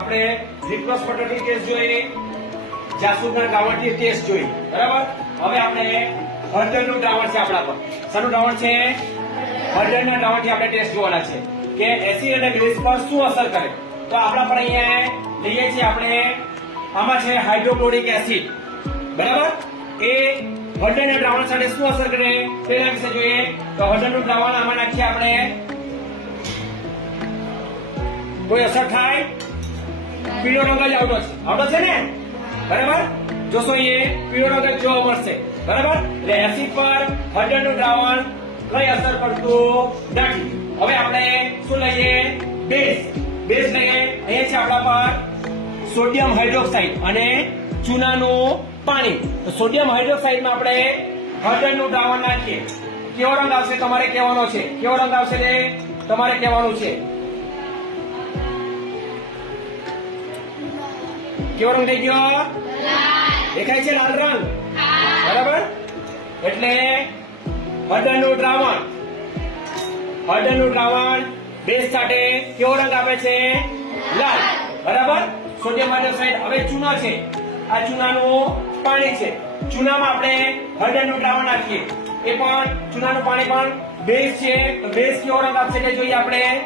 આપણે રિક્રોસ પટેલની ટેસ્ટ જોઈ, જાસૂદના દ્રાવણથી કેસ જોઈ. બરાબર? હવે આપણે હળદરનું દ્રાવણ છે આપણા પર. શાનું દ્રાવણ છે? હળદરના દ્રાવણથી આપણે ટેસ્ટ જોવાના છે. કે એસિડ અને બેઝ પર શું અસર કરે? તો આપણા પર અહીંયા લઈએ છીએ આપણે, આમાં છે હાઇડ્રોક્લોરિક એસિડ. બરાબર? એ હળદરના દ્રાવણ સાથે શું અસર કરે? તેના વિશે જોઈએ. તો હળદરનું દ્રાવણ આમાં નાખીએ આપણે. કોઈ અસર થાય? પીળો રંગ જ આવતો છે. આવતો છે ને? બરાબર? જોશો એ પીળો રંગ જોવા મળશે. બરાબર? એટલે એસિડ પર હળદરનું દ્રાવણ કઈ અસર કરતું નથી. હવે આપણે શું લઈએ? બેઝ. બેઝ લઈએ. અહીંયા છે આપણા પર સોડિયમ હાઇડ્રોક્સાઇડ અને ચૂનાનું પાણી. સોડિયમ હાઇડ્રોક્સાઇડમાં આપણે હળદરનું દ્રાવણ નાખીએ. કેવો રંગ આવશે? તમારે કહેવાનો છે. કેવો રંગ આવશે તમારે કહેવાનું છે. કેવો રંગ થઈ ગયો? દેખાય છે લાલ રંગ? બરાબર? એટલે હળદરનું દ્રાવણ. હળદરનું દ્રાવણ બેઝ સાથે કેવો રંગ આપે છે? લાલ. બરાબર? સોડિયમ હાઇડ્રોક્સાઇડ હવે ચૂના છે. આ ચૂનાનું પાણી છે. ચૂનામાં આપણે હળદરનું દ્રાવણ નાખીએ. એ પણ ચૂનાનું પાણી પણ બેઝ છે. તો બેઝ કેવો રંગ આપશે તે જોઈએ આપણે.